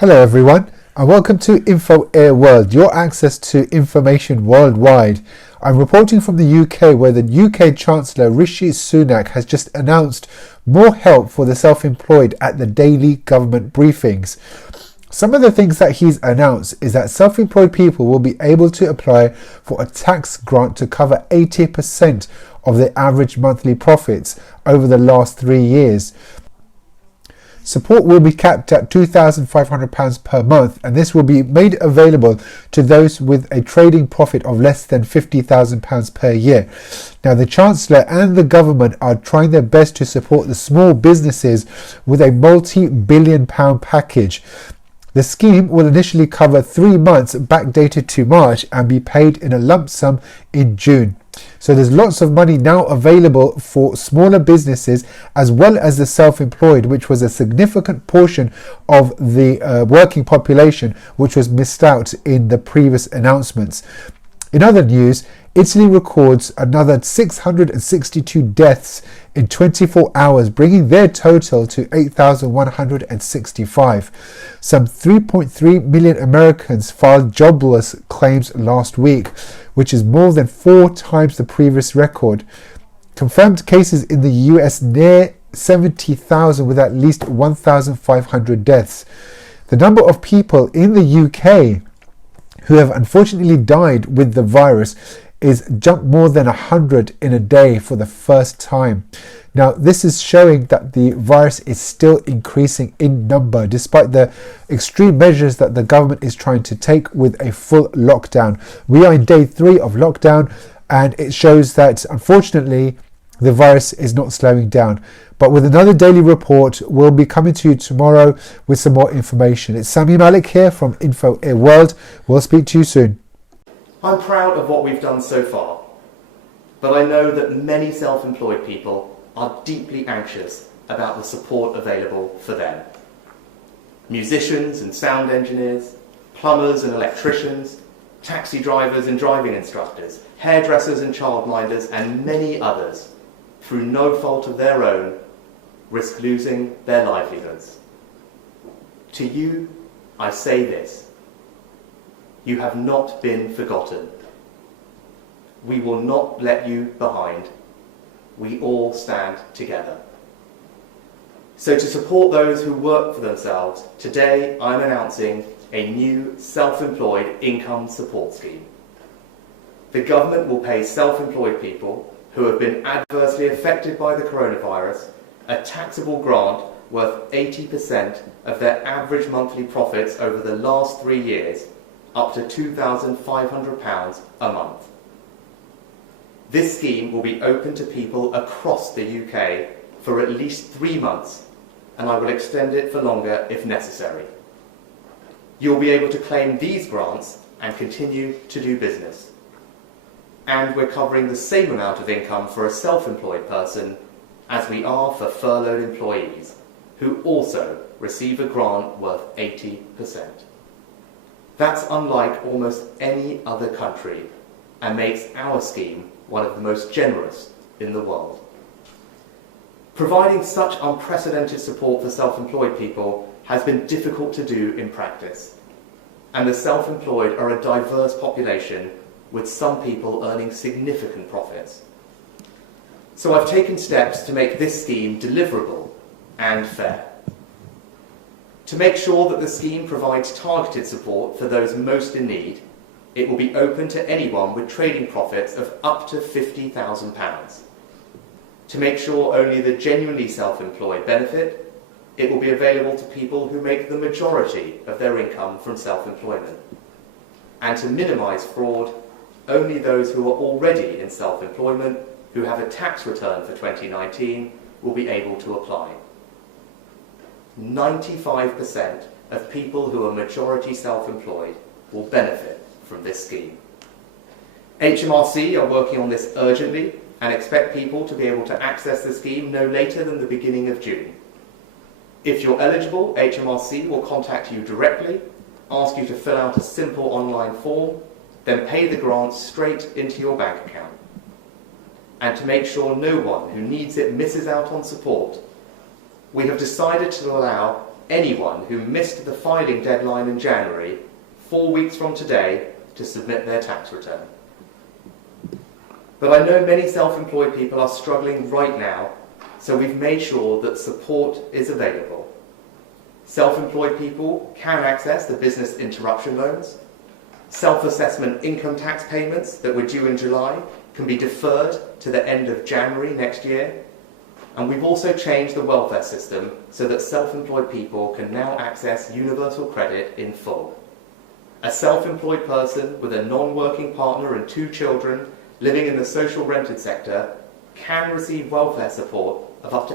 Hello everyone and welcome to Info Air World, your access to information worldwide. I'm reporting from the UK where the UK Chancellor Rishi Sunak has just announced more help for the self-employed at the daily government briefings. Some of the things that he's announced is that self-employed people will be able to apply for a tax grant to cover 80% of their average monthly profits over the last 3 years. Support will be capped at £2,500 per month, and this will be made available to those with a trading profit of less than £50,000 per year. Now, the Chancellor and the government are trying their best to support the small businesses with a multi-billion-pound package. The scheme will initially cover 3 months backdated to March and be paid in a lump sum in June. So there's lots of money now available for smaller businesses as well as the self-employed, which was a significant portion of the working population which was missed out in the previous announcements. In other news, Italy records another 662 deaths in 24 hours, bringing their total to 8,165. Some 3.3 million Americans filed jobless claims last week, which is more than 4 times the previous record. Confirmed cases in the US near 70,000 with at least 1,500 deaths. The number of people in the UK who have unfortunately died with the virus is jumped more than 100 in a day for the first time. Now, this is showing that the virus is still increasing in number despite the extreme measures that the government is trying to take with a full lockdown. We are in day 3 of lockdown, and it shows that unfortunately the virus is not slowing down. But with another daily report, we'll be coming to you tomorrow with some more information. It's Sami Malik here from Info Air World. We'll speak to you soon. I'm proud of what we've done so far, but I know that many self-employed people are deeply anxious about the support available for them. Musicians and sound engineers, plumbers and electricians, taxi drivers and driving instructors, hairdressers and childminders, and many others, through no fault of their own, risk losing their livelihoods. To you, I say this: you have not been forgotten. We will not let you behind. We all stand together. So to support those who work for themselves, today I'm announcing a new self-employed income support scheme. The government will pay self-employed people who have been adversely affected by the coronavirus a taxable grant worth 80% of their average monthly profits over the last 3 years, up to £2,500 a month. This scheme will be open to people across the UK for at least 3 months, and I will extend it for longer if necessary. You'll be able to claim these grants and continue to do business. And we're covering the same amount of income for a self-employed person as we are for furloughed employees, who also receive a grant worth 80%. That's unlike almost any other country and makes our scheme one of the most generous in the world. Providing such unprecedented support for self-employed people has been difficult to do in practice, and the self-employed are a diverse population with some people earning significant profits. So I've taken steps to make this scheme deliverable and fair. To make sure that the scheme provides targeted support for those most in need, it will be open to anyone with trading profits of up to £50,000. To make sure only the genuinely self-employed benefit, it will be available to people who make the majority of their income from self-employment. And to minimise fraud, only those who are already in self-employment who have a tax return for 2019 will be able to apply. 95% of people who are majority self-employed will benefit from this scheme. HMRC are working on this urgently and expect people to be able to access the scheme no later than the beginning of June. If you're eligible, HMRC will contact you directly, ask you to fill out a simple online form, then pay the grant straight into your bank account. And to make sure no one who needs it misses out on support, we have decided to allow anyone who missed the filing deadline in January, 4 weeks from today, to submit their tax return. But I know many self-employed people are struggling right now, so we've made sure that support is available. Self-employed people can access the business interruption loans. Self-assessment income tax payments that were due in July can be deferred to the end of January next year. And we've also changed the welfare system so that self-employed people can now access universal credit in full. A self-employed person with a non-working partner and 2 children living in the social rented sector can receive welfare support of up to